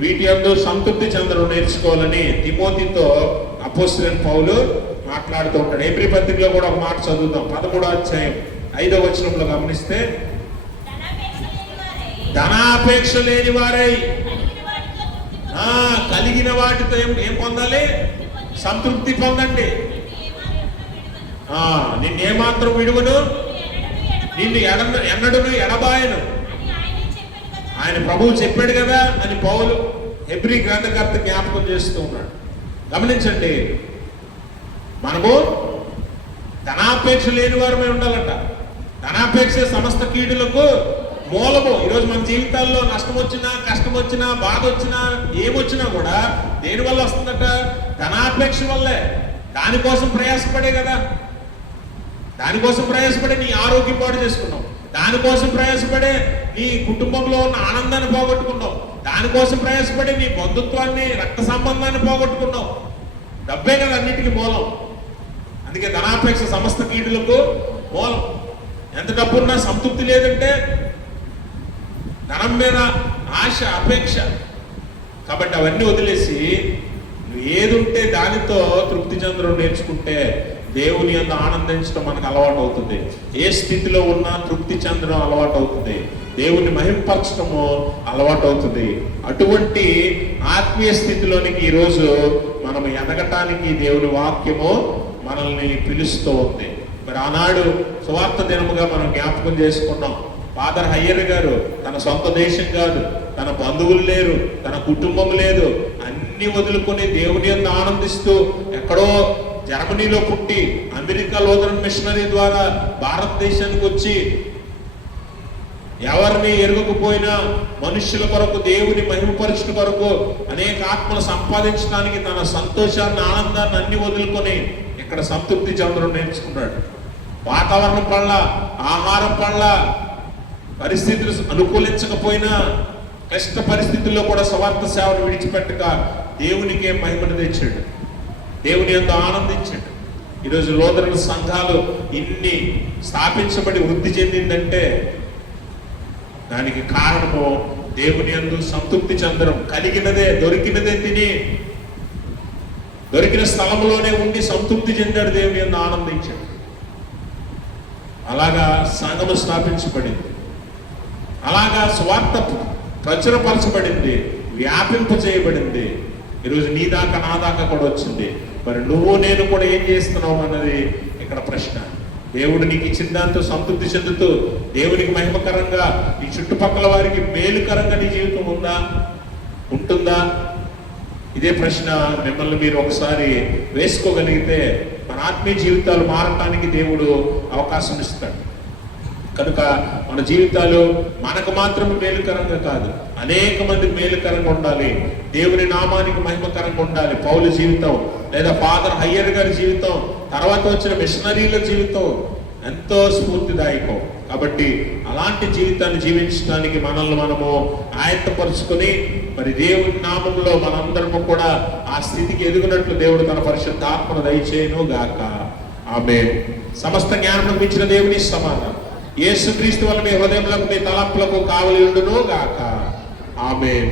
వీటి యందు సంతృప్తి చెందడం నేర్చుకోవాలని తిమోతితో అపోస్తలుడైన పౌలు మాట్లాడుతూ ఉంటాడు. హెబ్రీ పత్రికలో కూడా ఒక మాట చదువుతాం. 13వ అధ్యాయం 5వ వచనంలో గమనిస్తే, ధనాపేక్ష లేని వారై కలిగిన వాటితో ఏం పొందాలి? సంతృప్తి పొందండి. నిన్నేమాత్రం విడువను, నిన్ను ఎన్నడును ఎడబాయను ఆయన ప్రభువు చెప్పాడు కదా అని పౌలు హెబ్రీ గ్రంథకర్త జ్ఞాపకం చేస్తూ ఉన్నాడు. గమనించండి, మనము ధనాపేక్ష లేని వారమే ఉండాలంట. ధనాపేక్ష సమస్త కీడులకు మూలము. ఈరోజు మన జీవితాల్లో నష్టం వచ్చినా, కష్టం వచ్చినా, బాధ వచ్చినా, ఏమొచ్చినా కూడా దేనివల్ల వస్తుందట? ధనాపేక్ష వల్లే. దానికోసం ప్రయాసపడే కదా, దానికోసం ప్రయాసపడే నీ ఆరోగ్యం పాడు చేసుకున్నావు, దానికోసం ప్రయాసపడే నీ కుటుంబంలో ఉన్న ఆనందాన్ని పోగొట్టుకున్నావు, దానికోసం ప్రయాసపడి నీ బంధుత్వాన్ని, రక్త సంబంధాన్ని పోగొట్టుకున్నావు. డబ్బే కదా అన్నిటికీ మూలం. అందుకే ధనాపేక్ష సమస్త కీడులకు మూలం. ఎంత డబ్బున్నా సంతృప్తి లేదంటే ధనం మీద ఆశ, అపేక్ష. కాబట్టి అవన్నీ వదిలేసి నువ్వు ఏది ఉంటే దానితో తృప్తి చెందడం నేర్చుకుంటే దేవుని యందు ఆనందించడం మనకు అలవాటు అవుతుంది. ఏ స్థితిలో ఉన్నా తృప్తి చెందడం అలవాటు అవుతుంది. దేవుని మహింపరచడము అలవాటు అవుతుంది. అటువంటి ఆత్మీయ స్థితిలోనికి ఈరోజు మనం ఎదగటానికి దేవుని వాక్యము మనల్ని పిలుస్తూ ఉంది. మరి ఆనాడు సువార్త దినముగా మనం జ్ఞాపకం చేసుకున్నాం. ఫాదర్ హయ్యర్ గారు తన సొంత దేశం కాదు, తన బంధువులు లేరు, తన కుటుంబం లేదు, అన్ని వదులుకొని దేవుని యందు ఆనందిస్తూ ఎక్కడో జర్మనీలో పుట్టి అమెరికా లూథరన్ మిషనరీ ద్వారా భారతదేశానికి వచ్చి ఎవరిని ఎరగకపోయినా మనుష్యుల కొరకు, దేవుని మహిమపరచుట కొరకు అనేక ఆత్మలు సంపాదించడానికి తన సంతోషాన్ని, ఆనందాన్ని అన్ని వదులుకొని ఇక్కడ సంతృప్తి చెందడం నేర్చుకున్నాడు. వాతావరణం పట్ల, ఆహారం పట్ల పరిస్థితులు అనుకూలించకపోయినా కష్ట పరిస్థితుల్లో కూడా స్వార్థ సేవను విడిచిపెట్టక దేవునికే మహిమను తెచ్చాడు, దేవుని యందు ఆనందించాడు. ఈరోజు లూథరన్ సంఘాలు ఇన్ని స్థాపించబడి వృద్ధి చెందిందంటే దానికి కారణము దేవుని యందు సంతృప్తి చెందడం. కలిగినదే, దొరికినదే తిని, దొరికిన స్థలంలోనే ఉండి సంతృప్తి చెందాడు, దేవుని యందు ఆనందించాడు. అలాగా సంఘము స్థాపించబడింది, అలాగా స్వార్థ ప్రచురపరచబడింది, వ్యాపింప చేయబడింది. ఈరోజు నీ దాకా, నా దాకా కూడా వచ్చింది. మరి నువ్వు నేను కూడా ఏం చేస్తున్నావు అన్నది ఇక్కడ ప్రశ్న. దేవుడు నీకు ఇచ్చిన దాంతో సంతృప్తి చెందుతూ దేవునికి మహిమకరంగా, నీ చుట్టుపక్కల వారికి మేలుకరంగా నీ జీవితం ఉంటుందా? ఇదే ప్రశ్న మిమ్మల్ని మీరు ఒకసారి వేసుకోగలిగితే మన ఆత్మీయ జీవితాలు మారటానికి దేవుడు అవకాశం ఇస్తాడు. కనుక మన జీవితాలు మనకు మాత్రం మేలుకరంగా కాదు, అనేక మంది మేలుకరంగా ఉండాలి, దేవుని నామానికి మహిమకరంగా ఉండాలి. పౌలు జీవితం, లేదా ఫాదర్ హయ్యర్ గారి జీవితం, తర్వాత వచ్చిన మిషనరీల జీవితం ఎంతో స్ఫూర్తిదాయకం. కాబట్టి అలాంటి జీవితాన్ని జీవించడానికి మనల్ని మనము ఆయత్తపరుచుకొని మరి దేవుని నామంలో మనందరము కూడా ఆ స్థితికి ఎదుగునట్లు దేవుడు తన పరిశుద్ధాత్మను దయచేయును గాక. ఆమేన్. సమస్త జ్ఞానం మించిన దేవుని సమాధానం యేసుక్రీస్తు వల్ల మీ హృదయములకు, మీ తలంపులకు కావలి ఉండును గాక. ఆమేన్.